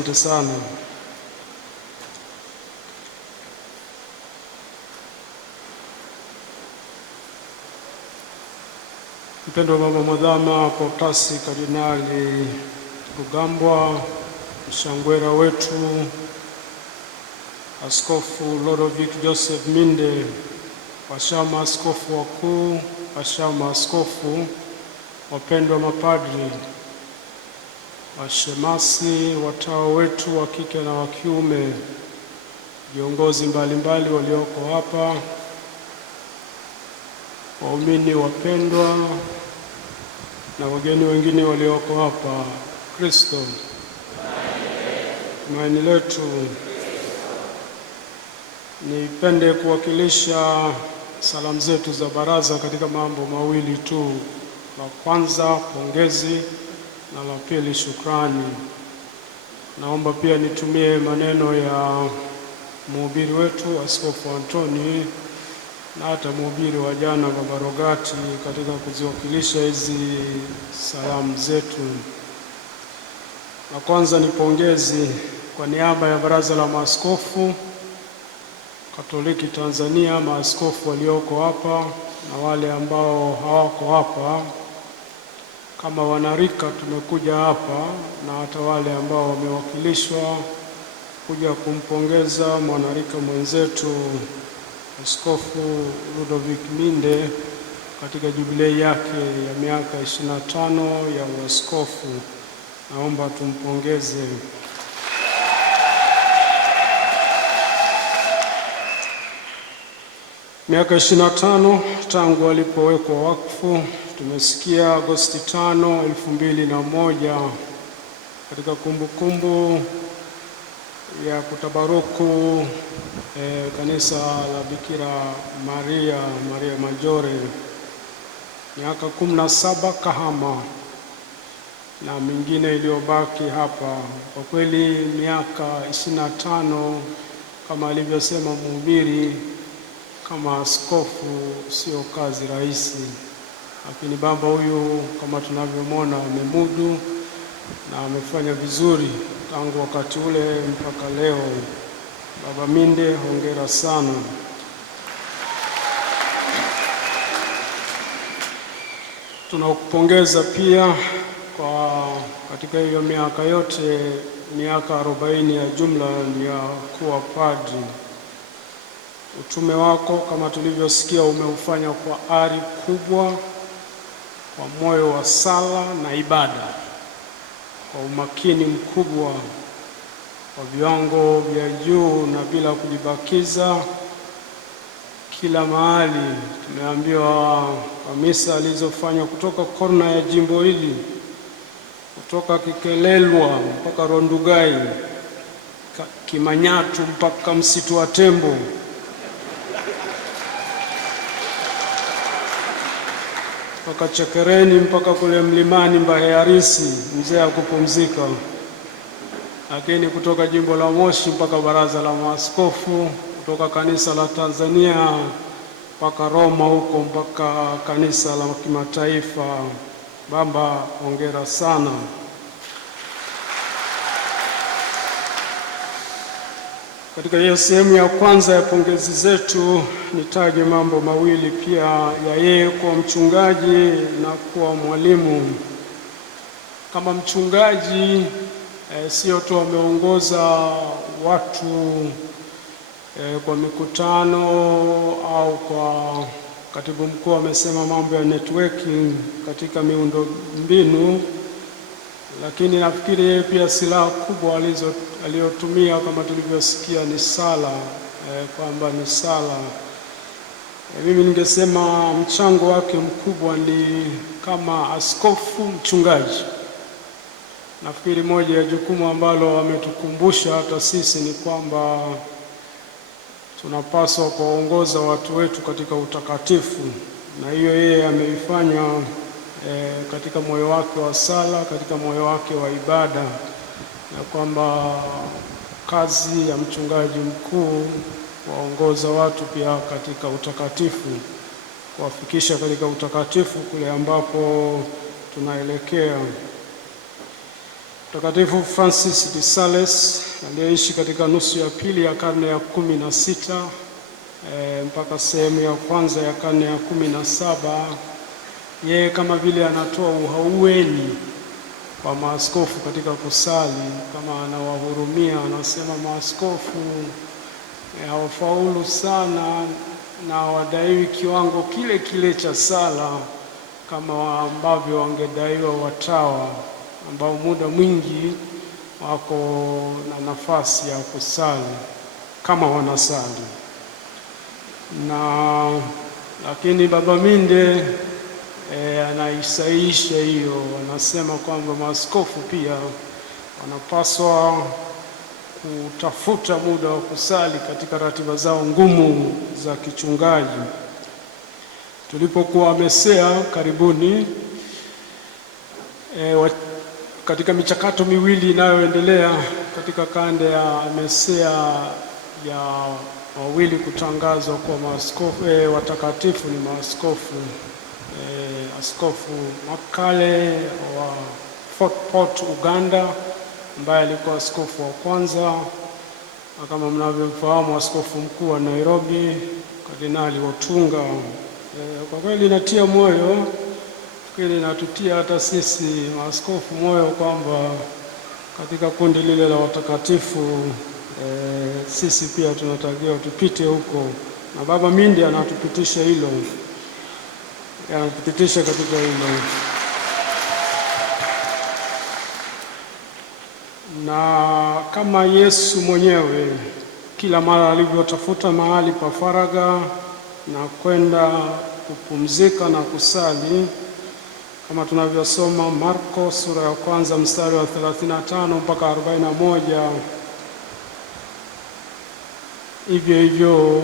Asante sana. Mpendwa Baba Mwadhama Protasi Kardinali Rugambwa Mshangwera wetu, Askofu Ludovick Joseph Minde, washama askofu wakuu, washama askofu, wapendwa mapadri, washemasi, watawa wetu wa kike na wa kiume, viongozi mbalimbali walioko hapa, waumini wapendwa na wageni wengine walioko hapa. Kristo tumaini letu. Nipende kuwakilisha salamu zetu za baraza katika mambo mawili tu. La kwanza pongezi na la pili shukrani. Naomba pia nitumie maneno ya mhubiri wetu Askofu Antoni na hata mhubiri wa jana Baba Rogati katika kuziwakilisha hizi salamu zetu. La kwanza ni pongezi kwa niaba ya Baraza la Maaskofu Katoliki Tanzania, maaskofu walioko hapa na wale ambao hawako hapa. Kama wanarika tumekuja hapa na hata wale ambao wamewakilishwa kuja kumpongeza mwanarika mwenzetu Askofu Ludovick Minde katika jubilei yake ya miaka 25 ya uaskofu. Naomba tumpongeze. Miaka 25 tangu alipowekwa wakfu. Tumesikia Agosti 5, 2001 katika kumbukumbu ya kutabaruku kanisa la Bikira Maria Majore, miaka 17 Kahama na mingine iliyobaki hapa. Kwa kweli miaka 25 kama alivyosema mhubiri, kama askofu sio kazi rahisi, lakini baba huyu kama tunavyomwona amemudu na amefanya vizuri tangu wakati ule mpaka leo. Baba Minde, hongera sana. Tunakupongeza pia kwa katika hiyo miaka yote, miaka 40 ya jumla ya kuwa padri. Utume wako kama tulivyosikia umeufanya kwa ari kubwa, kwa moyo wa sala na ibada, kwa umakini mkubwa, kwa viwango vya juu na bila kujibakiza. Kila mahali tumeambiwa kwa misa alizofanya kutoka kona ya jimbo hili, kutoka Kikelelwa mpaka Rondugai, Kimanyatu mpaka msitu wa Tembo, mpaka Chekereni mpaka kule mlimani Mbahearisi, mzee akupumzika. Lakini kutoka jimbo la Moshi mpaka Baraza la Maaskofu, kutoka kanisa la Tanzania mpaka Roma huko mpaka kanisa la kimataifa. Baba, hongera sana. Katika hiyo sehemu ya kwanza ya pongezi zetu, nitaje mambo mawili pia ya yeye kuwa mchungaji na kuwa mwalimu. Kama mchungaji sio tu ameongoza watu kwa mikutano au kwa katibu mkuu amesema mambo ya networking katika miundo mbinu, lakini nafikiri yeye pia silaha kubwa aliyotumia kama tulivyosikia ni sala, kwamba ni sala. Mimi ningesema mchango wake mkubwa ni kama askofu mchungaji. Nafikiri moja ya jukumu ambalo ametukumbusha hata sisi ni kwamba tunapaswa kuwaongoza watu wetu katika utakatifu, na hiyo yeye ameifanya katika moyo wake wa sala, katika moyo wake wa ibada, na kwamba kazi ya mchungaji mkuu waongoza watu pia katika utakatifu, kuwafikisha katika utakatifu kule ambapo tunaelekea. Mtakatifu Francis de Sales aliyeishi katika nusu ya pili ya karne ya 16 mpaka sehemu ya kwanza ya karne ya 17, yeye kama vile anatoa uhaueni kwa maaskofu katika kusali, kama anawahurumia. Anasema maaskofu hawafaulu sana na wadaiwi kiwango kile kile cha sala kama ambavyo wangedaiwa watawa ambao muda mwingi wako na nafasi ya kusali kama wanasali. Lakini Baba Minde anaisaisha hiyo, anasema kwamba maaskofu pia wanapaswa kutafuta muda wa kusali katika ratiba zao ngumu za kichungaji. Tulipokuwa Mesea karibuni, katika michakato miwili inayoendelea katika kanda ya Mesea ya wawili kutangazwa kwa maaskofu watakatifu ni maaskofu Askofu Makale wa Fort Portal, Uganda, ambaye alikuwa askofu wa kwanza, na kama mnavyofahamu askofu mkuu wa Nairobi Kardinali Otunga. Kwa kweli inatia moyo, fikiri inatutia hata sisi maaskofu moyo kwamba katika kundi lile la watakatifu sisi pia tunatakiwa tupite huko, na Baba Minde anatupitisha hilo, anatupitisha katika hilo. Na kama Yesu mwenyewe kila mara alivyotafuta mahali pa faragha na kwenda kupumzika na kusali, kama tunavyosoma Marko sura ya kwanza mstari wa 35 mpaka 41, hivyo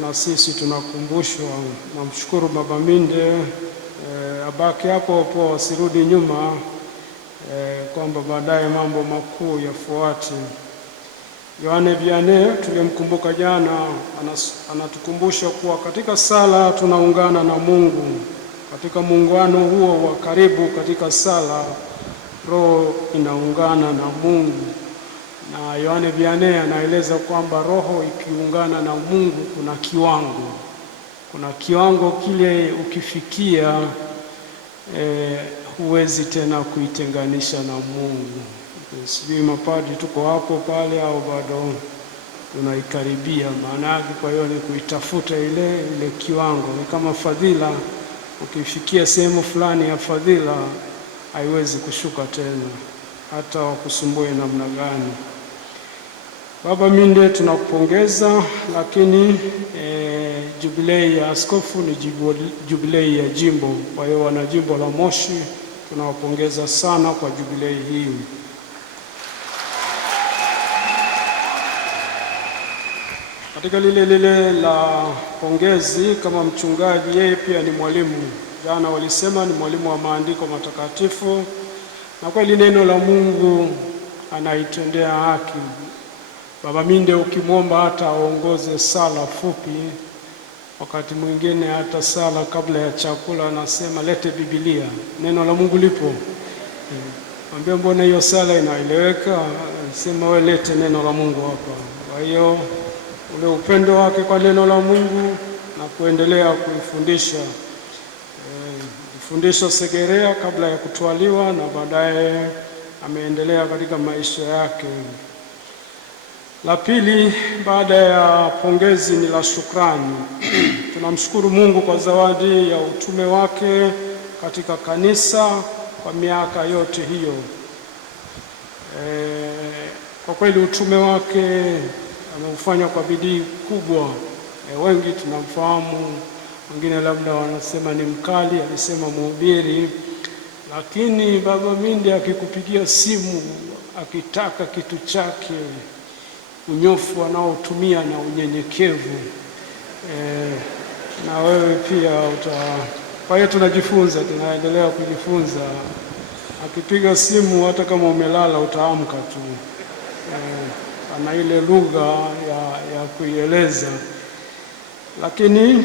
na sisi tunakumbushwa. Namshukuru Baba Minde, abaki hapo hapo, asirudi nyuma, kwamba baadaye mambo makuu yafuate. Yohane Vianney tulimkumbuka jana, anatukumbusha kuwa katika sala tunaungana na Mungu. Katika muungano huo wa karibu katika sala, roho inaungana na Mungu. Na Yohane Vianney anaeleza kwamba roho ikiungana na Mungu kuna kiwango kile ukifikia huwezi tena kuitenganisha na Mungu. Sijui mapadri tuko hapo pale au bado tunaikaribia. Maana yake kwa hiyo ni kuitafuta ile kiwango. Ni kama fadhila, ukifikia sehemu fulani ya fadhila haiwezi kushuka tena, hata wakusumbue namna gani. Baba Minde tunakupongeza, lakini jubilei ya askofu ni jubilei ya jimbo. Kwa hiyo wana jimbo la Moshi tunawapongeza sana kwa jubilei hii. Katika lile la pongezi, kama mchungaji, yeye pia ni mwalimu. Jana walisema ni mwalimu wa maandiko matakatifu, na kweli neno la Mungu anaitendea haki. Baba Minde ukimwomba hata aongoze sala fupi, wakati mwingine hata sala kabla ya chakula anasema lete Biblia, neno la Mungu lipo. Ambia mbona hiyo sala inaeleweka, sema wewe lete neno la Mungu hapa. Kwa hiyo ule upendo wake kwa neno la Mungu na kuendelea kuifundisha fundisho Segerea kabla ya kutwaliwa, na baadaye ameendelea katika maisha yake. La pili baada ya pongezi ni la shukrani. Tunamshukuru Mungu kwa zawadi ya utume wake katika kanisa kwa miaka yote hiyo. Kwa kweli utume wake ameufanya kwa bidii kubwa. Wengi tunamfahamu, wengine labda wanasema ni mkali, alisema mhubiri, lakini Baba Minde akikupigia simu akitaka kitu chake, unyofu anaotumia na unyenyekevu, na wewe pia Kwa hiyo tunaendelea kujifunza. Akipiga simu hata kama umelala utaamka tu. Ana ile lugha ya kuieleza. Lakini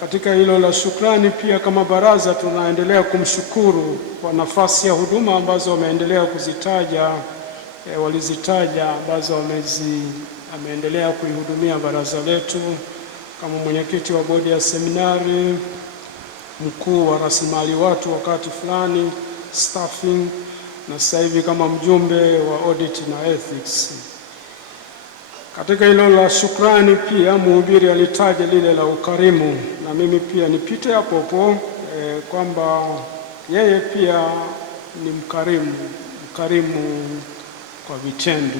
katika hilo la shukrani pia kama baraza tunaendelea kumshukuru kwa nafasi ya huduma ambazo wameendelea kuzitaja, walizitaja ambazo ameendelea kuihudumia baraza letu kama mwenyekiti wa bodi ya seminari, mkuu wa rasilimali watu wakati fulani, staffing, na sasa hivi kama mjumbe wa audit na ethics. Katika hilo la shukrani pia mhubiri alitaja lile la ukarimu, na mimi pia nipite hapo kwamba yeye pia ni mkarimu kwa vitendo,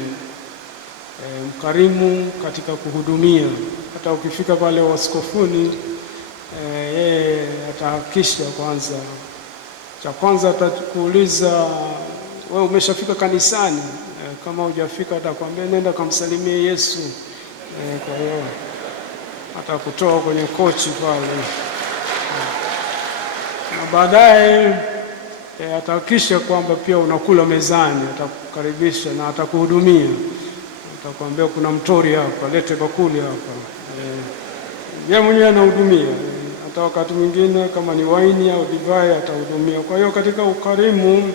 mkarimu katika kuhudumia. Hata ukifika pale waskofuni, yeye atahakikisha cha kwanza atakuuliza wewe umeshafika kanisani. Kama hujafika atakwambia nenda kamsalimie Yesu. Kwa hiyo atakutoa kwenye kochi pale, na baadaye atahakikisha kwamba pia unakula mezani, atakukaribisha na atakuhudumia. Atakwambia kuna mtori hapa, lete bakuli hapa. Yeye mwenyewe anahudumia. Hata wakati mwingine kama ni waini au divai atahudumia. Kwa hiyo katika ukarimu,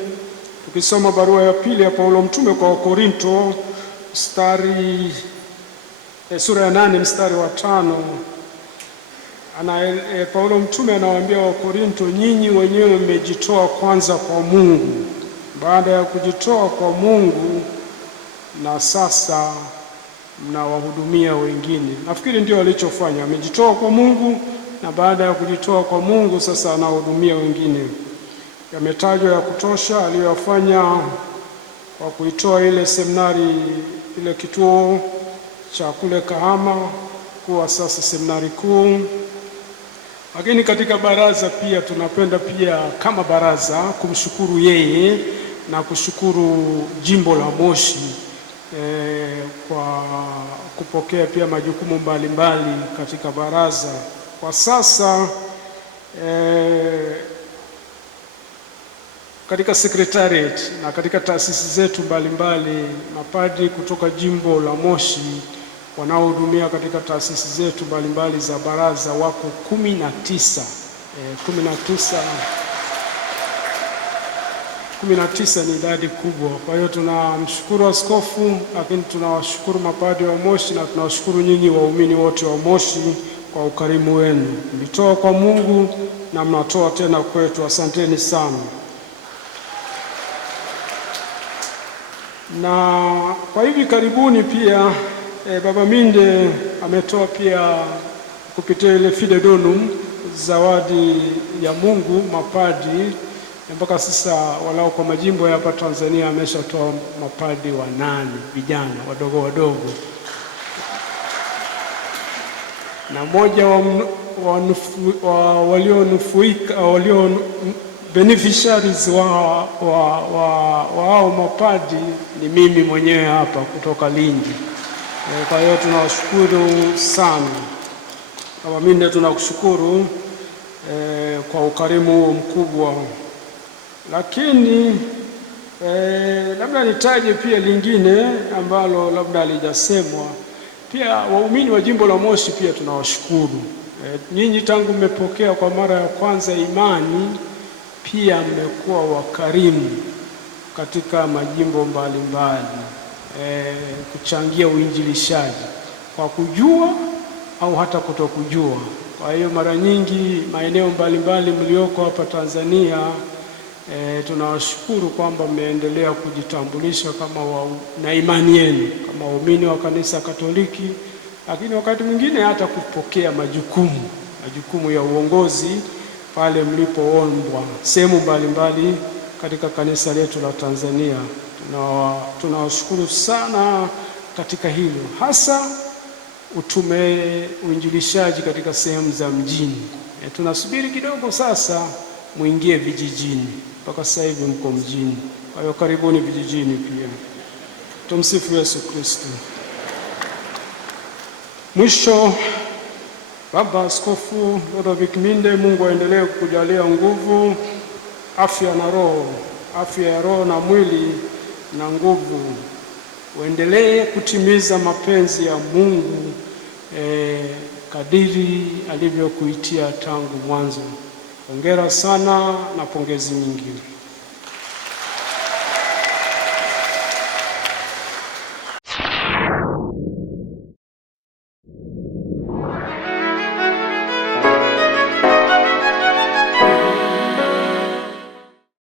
tukisoma barua ya pili ya Paulo mtume kwa Wakorinto sura ya 8 mstari wa 5, Paulo mtume anawaambia Wakorinto, nyinyi wenyewe mmejitoa kwanza kwa Mungu. Baada ya kujitoa kwa Mungu, na sasa mnawahudumia wengine. Nafikiri ndio alichofanya, amejitoa kwa Mungu, na baada ya kujitoa kwa Mungu sasa anahudumia wengine. Yametajwa ya kutosha aliyofanya kwa kuitoa ile seminari, ile kituo cha kule Kahama kuwa sasa seminari kuu. Lakini katika baraza pia tunapenda pia kama baraza kumshukuru yeye na kushukuru jimbo la Moshi kwa kupokea pia majukumu mbalimbali katika baraza. Kwa sasa katika secretariat na katika taasisi zetu mbalimbali, mapadri kutoka jimbo la Moshi wanaohudumia katika taasisi zetu mbalimbali za baraza wako 19. 19 ni idadi kubwa. Kwa hiyo tunamshukuru askofu, lakini tunawashukuru mapadri wa Moshi na tunawashukuru nyinyi waumini wote wa Moshi kwa ukarimu wenu. Mlitoa kwa Mungu na mnatoa tena kwetu. Asanteni sana. Na kwa hivi karibuni pia Baba Minde ametoa pia kupitia ile Fide Donum zawadi ya Mungu mapadi, mpaka sasa walao kwa majimbo ya hapa Tanzania ameshatoa mapadi 8 vijana wadogo, na mmoja walio beneficiaries wa mapadi ni mimi mwenyewe hapa kutoka Lindi. Kwa hiyo tunawashukuru sana. Baba Minde, tunakushukuru kwa ukarimu mkubwa. Lakini labda nitaje pia lingine ambalo labda halijasemwa. Pia waumini wa jimbo la Moshi pia tunawashukuru. Nyinyi tangu mmepokea kwa mara ya kwanza imani, pia mmekuwa wakarimu katika majimbo mbalimbali, kuchangia uinjilishaji kwa kujua au hata kutokujua. Kwa hiyo mara nyingi maeneo mbalimbali mlioko hapa Tanzania, tunawashukuru kwamba mmeendelea kujitambulisha kama na imani yenu kama waumini wa kanisa Katoliki, lakini wakati mwingine hata kupokea majukumu ya uongozi pale mlipoombwa sehemu mbalimbali katika kanisa letu la Tanzania. Tunawashukuru sana katika hilo, hasa uinjilishaji katika sehemu za mjini. Tunasubiri kidogo sasa muingie vijijini, mpaka sasa hivi mko mjini. Kwa hiyo karibuni vijijini pia. Tumsifu Yesu Kristo. Mwisho, Baba Askofu Ludovick Minde, Mungu aendelee kukujalia nguvu, afya ya roho na mwili na nguvu. Uendelee kutimiza mapenzi ya Mungu kadiri alivyokuitia tangu mwanzo. Hongera sana na pongezi nyingi.